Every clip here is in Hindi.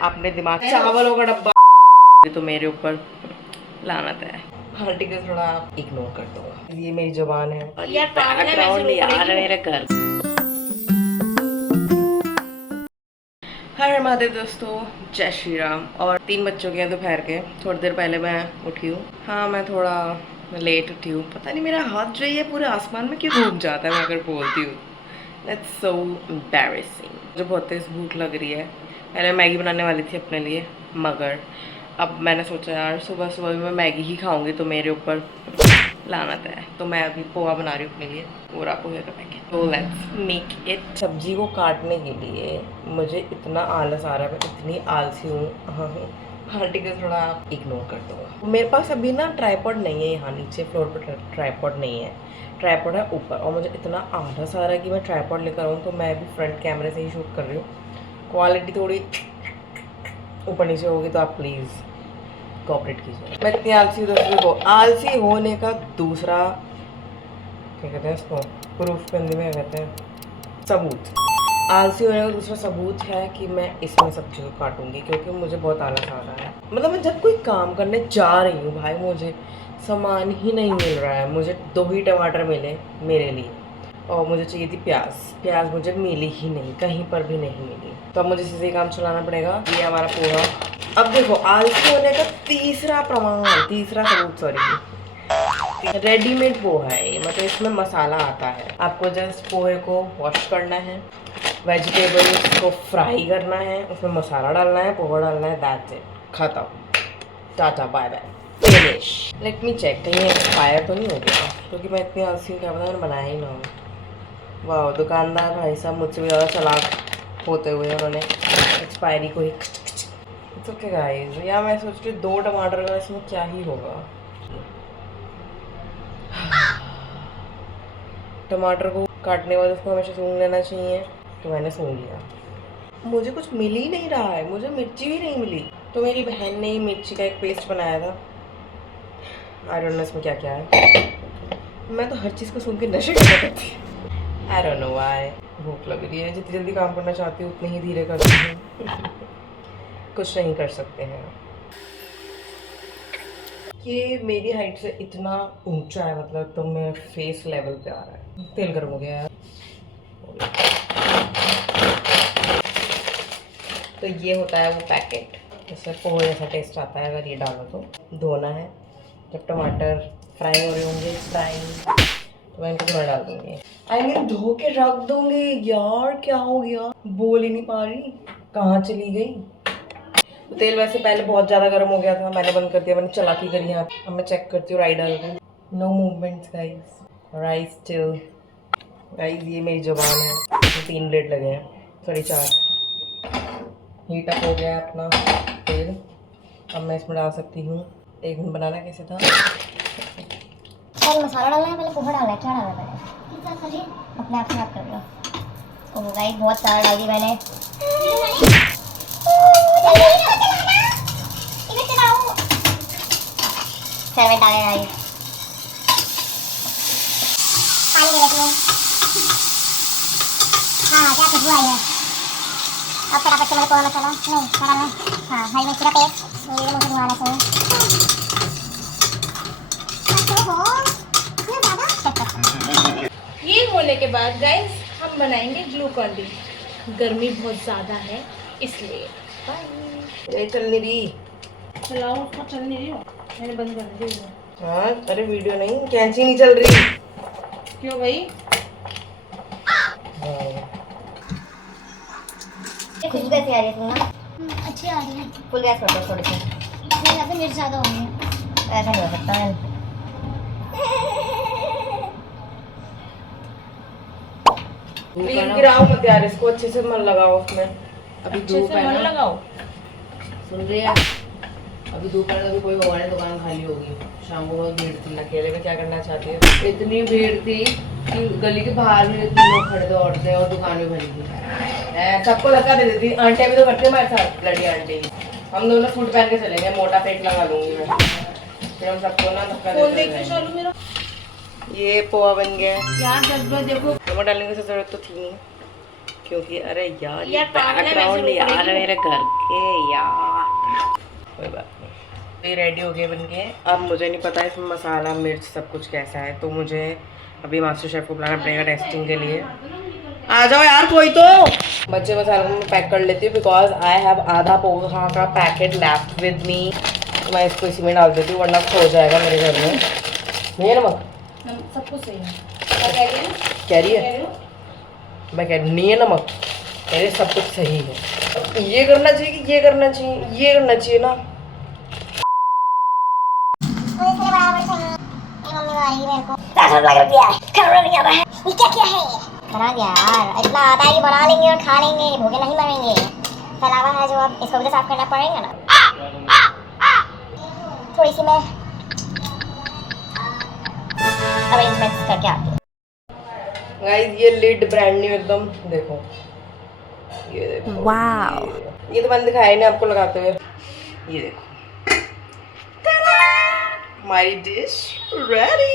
अपने दिमाग चावलों का डब्बा तो मेरे ऊपर लानत है। हर टिकट थोड़ा इग्नोर कर दो, ये मेरी जुबान है और ये बैकग्राउंड यार मेरे घर। हर महादेव दोस्तों, जय श्री राम। और 3 बज चुके हैं दोपहर के, थोड़ी देर पहले मैं उठी हूँ। हाँ मैं थोड़ा लेट उठी हूँ, पता नहीं मेरा हाथ जो है पूरे आसमान में क्यों घूम जाता है मैं अगर बोलती हूँ। That's so embarrassing. मुझे बहुत तेज़ भूख लग रही है। पहले मैगी बनाने वाली थी अपने लिए, मगर अब मैंने सोचा यार सुबह सुबह भी मैं मैगी ही खाऊंगी तो मेरे ऊपर लानत है। तो मैं अभी पोहा बना रही हूँ अपने लिए, पूरा पोहे का पैकेट। तो लेट्स मेक इट। सब्जी को काटने के लिए मुझे इतना आलस आ रहा है, मैं इतनी आलसी हूँ। हाँ हर टिकट थोड़ा आप इग्नोर कर दो। मेरे पास अभी ना ट्राईपॉड नहीं है, यहाँ नीचे फ्लोर पर ट्राईपॉड नहीं है, ट्राईपॉड है ऊपर। और मुझे इतना आलस आ रहा है कि मैं ट्राईपॉड लेकर आऊँ, तो मैं भी फ्रंट कैमरे से ही शूट कर रही हूँ। क्वालिटी थोड़ी ऊपर नीचे होगी तो आप प्लीज़ कोऑपरेट कीजिए। मैं इतनी आलसी दोस्तों को, आलसी होने का दूसरा क्या कहते हैं इसको, प्रूफ के हिंदी में कहते हैं सबूत। आलसी होने का दूसरा सबूत है कि मैं इसमें सब्जी को काटूंगी, क्योंकि मुझे बहुत आलस आ रहा है। मतलब मैं जब कोई काम करने जा रही हूँ भाई, मुझे सामान ही नहीं मिल रहा है। मुझे 2 ही टमाटर मिले मेरे लिए, और मुझे चाहिए थी प्याज मुझे मिली ही नहीं, कहीं पर भी नहीं मिली। तो अब मुझे इसी से काम चलाना पड़ेगा। ये हमारा पोहा। अब देखो आलसी होने का तीसरा सबूत, सॉरी, रेडीमेड पोहा है ये, मतलब इसमें मसाला आता है। आपको जस्ट पोहे को वॉश करना है, वेजिटेबल्स को फ्राई करना है, उसमें मसाला डालना है, पोहा डालना है, दैट्स इट, खत्म, tata bye bye, finish. Let me check कहीं एक्सपायर तो नहीं हो गया, क्योंकि मैं इतनी आलसी हूँ, क्या पता मैंने बनाया ही ना हो। वाह, दुकानदार भाई साहब मुझसे भी ज़्यादा चालाक होते हुए उन्होंने एक्सपायरी को ही इट्स ओके गाइस। या मैं सोच रही हूँ 2 टमाटर का इसमें क्या ही होगा। टमाटर को काटने बाद उसको हमेशा सूंघ लेना चाहिए, तो मैंने सूंघ लिया। मुझे कुछ मिल ही नहीं रहा है, मुझे मिर्ची भी नहीं मिली। तो मेरी बहन ने ही मिर्ची का एक पेस्ट बनाया था, आई डोंट नो इसमें क्या क्या है। मैं तो हर चीज़ को सूंघ के नशे करना करती हूँ, आई डोंट नो व्हाई। भूख लग रही है, जितनी जल्दी काम करना चाहती हूँ उतनी ही धीरे करती हूँ। कुछ नहीं कर सकते हैं। ये मेरी हाइट से इतना ऊंचा है, मतलब तो मेरे फेस लेवल पे आ रहा है। तेल गर्म हो गया है। तो ये होता है वो पैकेट, इससे पोहे जैसा टेस्ट आता है अगर ये डालो तो। धोना है, जब टमाटर फ्राई हो रहे होंगे तो मैं इनको थोड़ा डाल दूँगी। आई मीन धो के रख दूँगी। यार क्या हो गया, बोल ही नहीं पा रही, कहाँ चली गई। तो तेल वैसे पहले बहुत ज़्यादा गर्म हो गया था, मैंने बंद कर दिया, मैंने चालाकी करी यहाँ। अब मैं चेक करती हूँ राई डाल के। No movements guys, rice still. Guys ये मेरी जुबान है, 3 ब्लेड लगे हैं, सॉरी 4। हीट अप हो गया है अपना तेल। अब मैं इसमें डाल सकती हूँ, 1 मिनट बनाना कैसे था। मसाला डालना है, पहले पोहा डालना है, क्या डालना है पहले? अपने आप से बात कर लो। ओह गाइस बहुत सारा डाल दी मैंने। सर्वेंट आ गया गाइस, पानी दे देती हूँ। हाँ क्या खुशबू आई है। अब फटाफट से मैंने पोहा मसाला नहीं क्या डालना है, हाँ हरी मिर्ची का पेस्ट, मेरे मुझे धुआना चाहिए। ये होने के बाद गाइस हम बनाएंगे ग्लूकॉन डी। गर्मी बहुत ज़्यादा है इसलिए। ये चल नहीं रही, चलाओ उसको, चल नहीं रही हो, मैंने बंद कर दी। हाँ अरे वीडियो नहीं, कैंची नहीं चल रही। क्यों भाई? खुशबू कैसी आ रही है ना? अच्छी आ रही है। फुल गैस कर दो थोड़ी सी, यहाँ पे मिर्च ज़्यादा हो गई है। ऐसा नहीं हो सकता है। प्लीज गिराओ मत यार इसको, अच्छे से मन लगाओ उसमें। अभी धूप है ना, लगाओ। सुन रही है, अभी दोपहर में कोई होगा नहीं, दुकान खाली होगी। शाम को बहुत भीड़ थी। अकेले में क्या करना चाहती है? इतनी भीड़ थी कि गली के बाहर भी इतने लोग खड़े थे, औरतें, और दुकान भी भरी थी। सबको धक्का दे देती। आंटी भी तो करती है हमारे साथ, लड़ी आंटी। हम दोनों सूट पहन के चलेंगे, मोटा पेट लगा लूंगी मैं, फिर हम सबको ना धक्का देते। ये पोहा बन गया। यार जज्बा देखो, नमक डालने की जरूरत तो थी नहीं, क्योंकि अरे यार ये यार पागल है, बैकग्राउंड वैसे रोक यार रही मेरे घर के यार, कोई बात नहीं। ये रेडी हो गए बन के। अब मुझे नहीं पता इसमें मसाला मिर्च सब कुछ कैसा है, तो मुझे अभी मास्टर शेफ को बुलाना पड़ेगा टेस्टिंग के लिए। आ जाओ यार कोई तो। बच्चे मसालों को मैं पैक कर लेती हूँ, बिकॉज आई हैव आधा पोहा का पैकेट लेफ्ट विद मी। मैं इसको इसी में डाल देती हूँ, वरना खो जाएगा मेरे घर में। नहीं है नमक? सब कुछ सही है। कह रही है, मैं कह रही नहीं है नमक, कह रही सब कुछ सही है। ये करना चाहिए कि ये करना चाहिए, ये करना चाहिए ना। बना दिया यार, इतना आता है कि बना लेंगे और खा लेंगे, भूखे नहीं मरेंगे। फैलावा है जो अब इसको भी तो साफ करना पड़ेगा ना। थोड़ी सी मैं अरेंजमेंट्स करके आती हूँ। गाइस ये लिड ब्रांड न्यू एकदम, देखो ये देखो, वाओ। ये तो मैंने दिखाया ही नहीं आपको लगाते हुए। ये देखो हमारी डिश रेडी।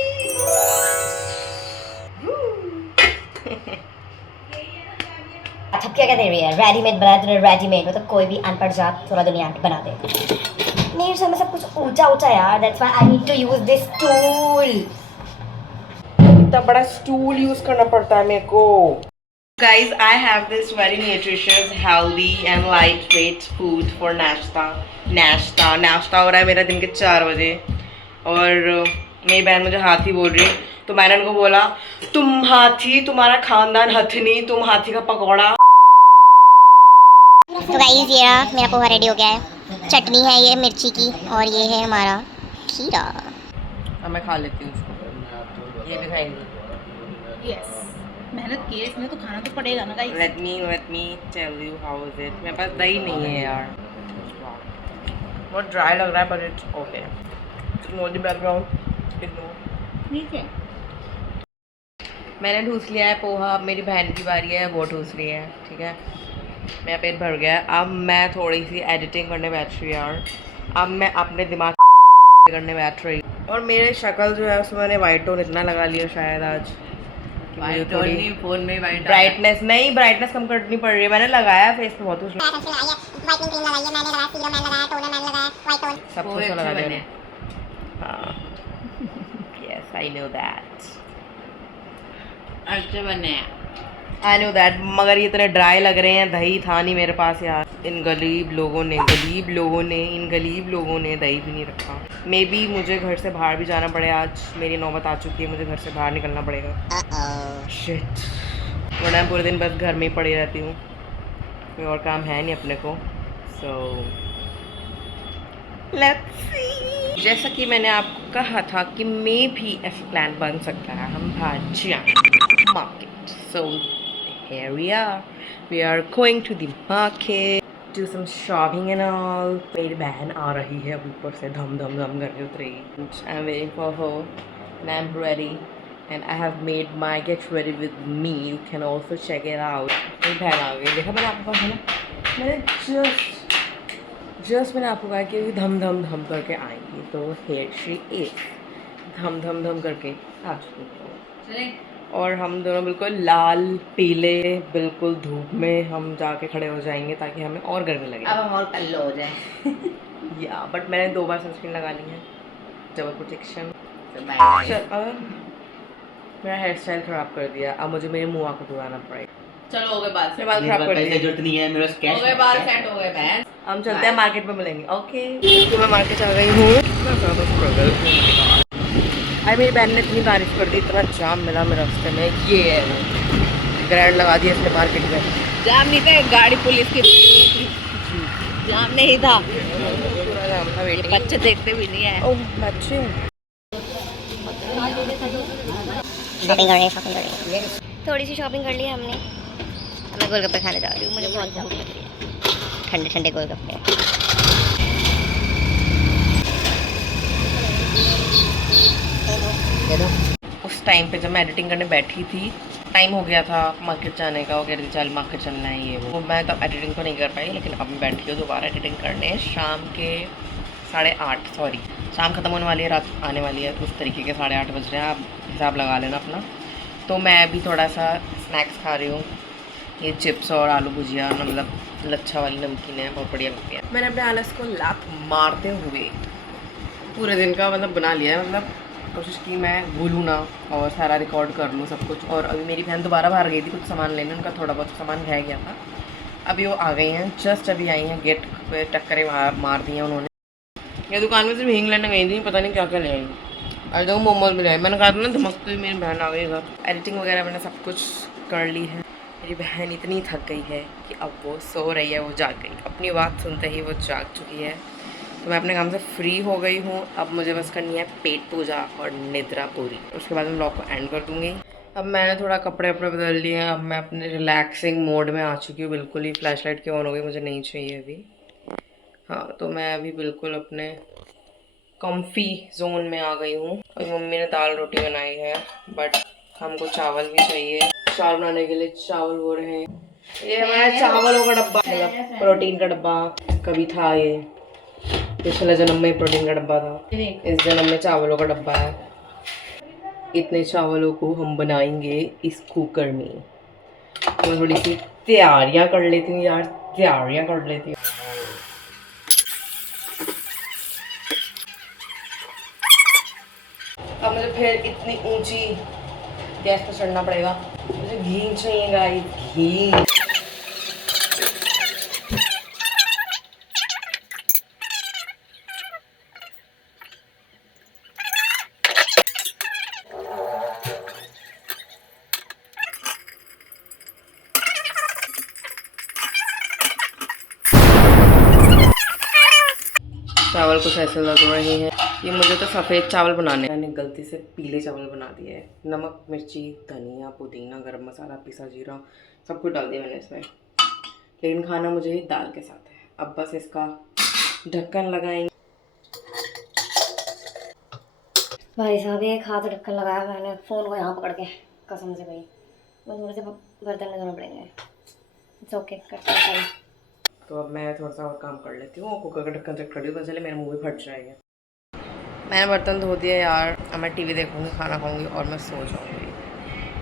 अच्छा क्या दे रही है? रेडीमेड बनाया तूने, रेडीमेड। मतलब कोई भी अनपढ़ जात थोड़ा दुनिया बना दे। मेरे समय सब कुछ ऊंचा ऊंचा यार, that's why I need to use this tool. इतना बड़ा स्टूल यूज करना पड़ता है मेरे को। Guys, I have this very nutritious, healthy and lightweight food for नाश्ता हो रहा है मेरा दिन के 4 बजे, और मेरी बहन मुझे हाथी बोल रही है, तो मैंने उनको बोला तुम हाथी, तुम्हारा खानदान हथनी, तुम हाथी का पकौड़ा। तो गाइस ये मेरा पोहा रेडी हो गया है। चटनी है ये मिर्ची की, और ये है हमारा खीरा। अब मैं खा लेती हूँ इसको, ये भी खाएंगी। यस, मेहनत की है इसमें तो खाना तो पड़ेगा ना guys. Let me tell you how is it। मेरे पास दही नहीं है यार, बहुत ड्राई लग रहा है, but it's okay। Ignore the background, ignore। ठीक है, मैंने ठूस लिया है पोहा, अब मेरी बहन की बारी है, वो ठूस रही है, ठीक है। मेरा पेट भर गया है, अब मैं थोड़ी सी एडिटिंग करने बैठ रही यार। अब मैं अपने दिमाग करने बैठ रही, और मेरे शक्ल जो है उसमें मैंने वाइट टोन इतना लगा लिया शायद आज कि मुझे थोड़ी फोन में वाइट ब्राइटनेस, नहीं ब्राइटनेस कम करनी पड़ रही है। मैंने लगाया फेस पे बहुत कुछ, सब कुछ तो लगा दिया। हाँ, यस आई नो दैट, अच्छे बने हैं। आई नो दैट, मगर ये इतने ड्राई लग रहे हैं। दही था नहीं मेरे पास यार। इन गरीब लोगों ने दही भी नहीं रखा। मे बी मुझे घर से बाहर भी जाना पड़े, आज मेरी नौबत आ चुकी है, मुझे घर से बाहर निकलना पड़ेगा। शिट, वरना पूरे दिन बस घर में ही पड़ी रहती हूँ, कोई और काम है नहीं अपने को। So let's see. जैसा कि मैंने आपको कहा था कि मे भी ऐसा प्लान बन सकता है, हम बाहर जाएं market. So here we are going to the market, do some shopping and all। मेरी बहन आ रही है अब ऊपर से, धम धम धम करके उतरेगी। I'm waiting for her and I'm ready and I have made my get ready with me, you can also check it out। मेरी बहन आ गई, देखा मैंने आपको कहा ना, मैंने just मैंने आपको कहा कि धम धम धम करके आएंगी, तो here she is, धम धम धम करके आ चुकी है। और हम दोनों बिल्कुल लाल पीले, बिल्कुल धूप में हम जाके खड़े हो जाएंगे ताकि हमें और गर्मी लगे। अब हम और कल्लो हो जाए। या बट मैंने 2 बार सनस्क्रीन लगा ली है, डबल प्रोटेक्शन। मेरा हेयर स्टाइल ख़राब कर दिया, अब मुझे मेरे मुँह को धुलाना पड़ेगा। चलो हो गए बाल मेरे बाल खराब कर दिए, जरूरत नहीं है, मेरे पास कैश हो गए, बाल सेट हो गए बहन। हम चलते हैं मार्केट में मिलेंगे। ओके, तो मैं मार्केट आ गई हूँ। इतना ज़्यादा स्ट्रगल, अरे मेरी बहन ने इतनी तारीफ कर दी, इतना जाम मिला मेरे रास्ते में। ये है ग्रैंड लगा दिया इसने मार्केट में। जाम नहीं था, गाड़ी पुलिस की रुकी हुई थी, जाम नहीं था, पूरा जाम था। वेटिंग, बच्चे देखते भी नहीं है। ओह बच्चे शॉपिंग कर रहे हैं। थोड़ी सी शॉपिंग कर ली हमने, अब मैं गोलगप्पे खाने जा रही हूँ, मुझे बहुत भूख लग रही है। ठंडे ठंडे गोलगप्पे। उस टाइम पे जब मैं एडिटिंग करने बैठी थी, टाइम हो गया था मार्केट जाने का, वो कह रही थी चल मार्केट चलना है ये वो। मैं तब एडिटिंग तो नहीं कर पाई, लेकिन अब मैं बैठी हूँ दोबारा एडिटिंग करने। शाम के 8:30, सॉरी शाम ख़त्म होने वाली है, रात आने वाली है, उस तरीके के 8:30 बज रहे हैं। अब हिसाब लगा लेना अपना। तो मैं अभी थोड़ा सा स्नैक्स खा रही हूँ, ये चिप्स और आलू भुजिया, मतलब लच्छा वाली नमकीन है, बहुत बढ़िया लगती है। मैंने अपने आलस को लात मारते हुए पूरे दिन का मतलब बना लिया है, मतलब कोशिश की मैं भूलूँ ना और सारा रिकॉर्ड कर लूँ सब कुछ। और अभी मेरी बहन दोबारा बाहर गई थी कुछ सामान लेने, उनका थोड़ा बहुत सामान रह गया था, अभी वो आ गई हैं, जस्ट अभी आई हैं, गेट पे टक्करें मार दी हैं उन्होंने। ये दुकान में सिर्फ हींग लेने गई थी, पता नहीं क्या क्या ले आई। अरे देखो मोमोज भी ले आई, मैंने कहा था ना धमकते हुए मेरी बहन आ गई घर। एडिटिंग वगैरह मैंने सब कुछ कर ली है। मेरी बहन इतनी थक गई है कि अब वो सो रही है, वो जाग गई, अपनी बात सुनते ही वो जाग चुकी है। तो मैं अपने काम से फ्री हो गई हूँ, अब मुझे बस करनी है पेट पूजा और निद्रा पूरी, उसके बाद मैं ब्लॉग को एंड कर दूँगी। अब मैंने थोड़ा कपड़े वपड़े बदल लिए हैं, अब मैं अपने रिलैक्सिंग मोड में आ चुकी हूँ बिल्कुल ही। फ्लैश लाइट क्यों ऑन हो गई मुझे नहीं चाहिए अभी। हाँ, तो मैं अभी बिल्कुल अपने कम्फी जोन में आ गई हूँ। अभी मम्मी ने दाल रोटी बनाई है, बट हमको चावल भी चाहिए। चावल बनाने के लिए चावल वो रहे, ये हमारा चावलों का डब्बा, मतलब प्रोटीन का डब्बा कभी था, ये पिछले जन्म में प्रोटीन का डब्बा था, इस जन्म में चावलों का डब्बा है। इतने चावलों को हम बनाएंगे इस कुकर में। तो मैं थोड़ी सी तैयारियां कर लेती हूँ यार, तैयारियां कर लेती हूँ। अब मुझे फिर इतनी ऊंची गैस पर चढ़ना पड़ेगा, मुझे घी चाहिए गाइस, घी। चावल कुछ ऐसे लग रहे हैं, ये मुझे तो सफ़ेद चावल बनाने हैं, मैंने गलती से पीले चावल बना दिए हैं। नमक, मिर्ची, धनिया, पुदीना, गरम मसाला, पिसा जीरा सब कुछ डाल दिया मैंने इसमें, लेकिन खाना मुझे दाल के साथ है। अब बस इसका ढक्कन लगाएंगे। भाई साहब एक हाथ ढक्कन लगाया मैंने, फ़ोन को यहाँ पकड़ के, कसम से भाई मैं थोड़े से बर्तन में धोने पड़ेंगे। इट्स ओके, करते हैं सारी। तो अब मैं थोड़ा सा और काम कर लेती हूँ, कुकर का ढक्कन चेक कर ली, तो चले मेरा मुँह भी फट जाएगा। मैंने बर्तन धो दिया यार, अब मैं टीवी देखूँगी, खाना खाऊँगी और मैं सो जाऊँगी।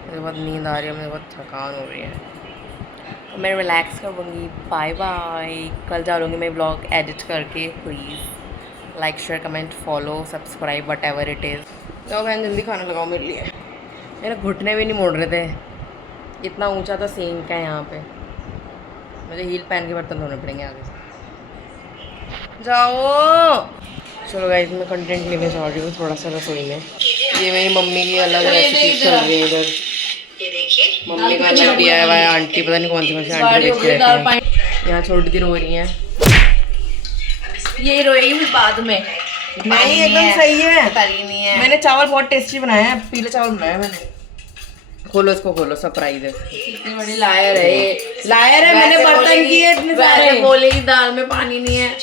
मुझे बहुत नींद आ रही है, मुझे बहुत थकान हो रही है, तो मैं रिलैक्स करूँगी। बाय बाय, कल डालूँगी मैं ब्लॉग एडिट करके। Please like, share, comment, follow, subscribe, what ever it is. तो बहन जल्दी खाना लगाओ मेरे लिए, मेरे घुटने भी नहीं मोड़ रहे थे, इतना ऊँचा तो सिंक है यहाँ पे, मुझे हील पहन के बर्तन धोने पड़ेंगे आगे से। जाओ चलो गाइस, मैं कंटेंट लेने जा रही हूँ थोड़ा सा रसोई में। ये मेरी मम्मी की अलग रेसिपी चल रही है इधर, मम्मी का अलग दिया है, आंटी पता नहीं कौन सी आंटी देखती रहती है। यहाँ छोटी दी रो रही हैं, ये रोएगी फिर बाद में। नहीं एकदम सही है, नहीं है। मैंने चावल बहुत टेस्टी बनाए हैं, पीले चावल बनाए हैं मैंने। खोलो इसको, खोलो, सरप्राइज है। इतनी बड़ी लायर है ये, लायर है, मैंने बर्तन किए इतने सारे। बोलेगी दाल में पानी नहीं है।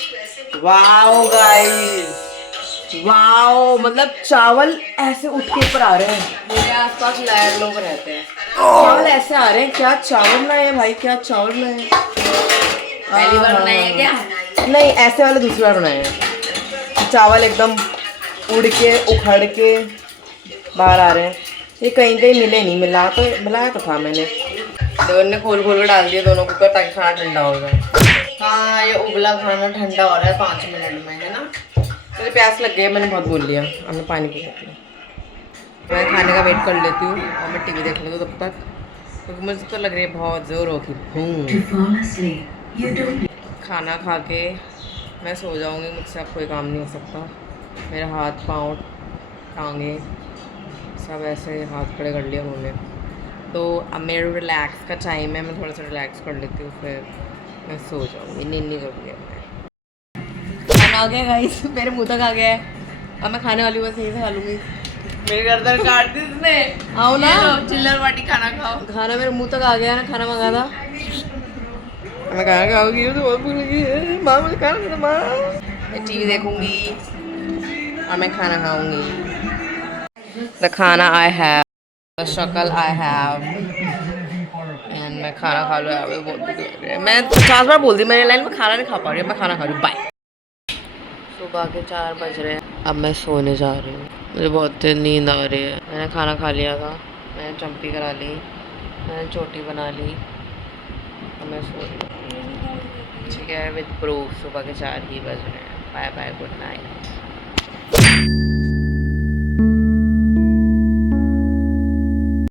वाओ गाइस, वाओ, मतलब चावल ऐसे उठ के ऊपर आ रहे हैं। मेरे आसपास लायर लोग रहते हैं, चावल ऐसे आ रहे हैं, क्या चावल बनाए हैं भाई, क्या चावल बनाए हैं। पहली बार बनाए हैं क्या? नहीं, ऐसे वाले दूसरी बार बनाए हैं। चावल एकदम उड़ के उखड़ के बाहर आ रहे हैं। ये कहीं कहीं मिले नहीं, मिलाया तो था मैंने, देवन ने खोल खोल के डाल दिया दोनों कुकर ताकि खाना ठंडा हो जाए। हाँ, ये उबला खाना ठंडा हो रहा है 5 मिनट में, है ना। मुझे प्यास लग गई, मैंने बहुत बोल लिया, अब मैं पानी पी लेती हूँ। मैं खाने का वेट कर लेती हूँ और मैं टीवी देख लूँगी तब तक, क्योंकि मुझे तो लग रही है बहुत ज़ोरों की भूख। खाना खा के मैं सो जाऊँगी, मुझसे अब कोई काम नहीं हो सकता। मेरे हाथ पाँव टांगे सब ऐसे हाथ खड़े कर लिए उन्होंने। तो अब मेरे रिलैक्स का टाइम है, मैं थोड़ा सा रिलैक्स कर लेती हूँ, फिर मैं सो जाऊँगी। नींद कर लिया मैं। खाना आ गया गाइस, मेरे मुँह तक आ गया है, अब मैं खाने वाली बस यहीं से खा लूँगी। मेरे गर्दन काट दी इसने। आओ ना, चिल्लर बाटी खाना खाओ। खाना मेरे मुँह तक आ गया ना, खाना मंगा था, मैं खाना खाऊंगी तो बहुत भूल गई है। माँ मुझे खाना दे दो माँ। मैं टीवी देखूंगी और मैं खाना खाऊंगी। द खाना आई हैव, द शक्ल आई हैव, एंड मैं खाना खा लूँ यार, बहुत भूख लग रही है। मैं 50 बार बोल दी मैंने लाइन में, खाना नहीं खा पा रही हूँ, मैं खाना खा रही हूँ। बाय। सुबह के 4 बज रहे हैं, अब मैं सोने जा रही हूँ। मुझे बहुत नींद आ रही है। मैंने खाना खा लिया था, मैंने चम्पी करा ली, मैंने चोटी बना ली और मैं सो रही हूँ। ठीक है, विद प्रूफ सुबह के 4 ही बज रहे हैं। Bye bye, good night.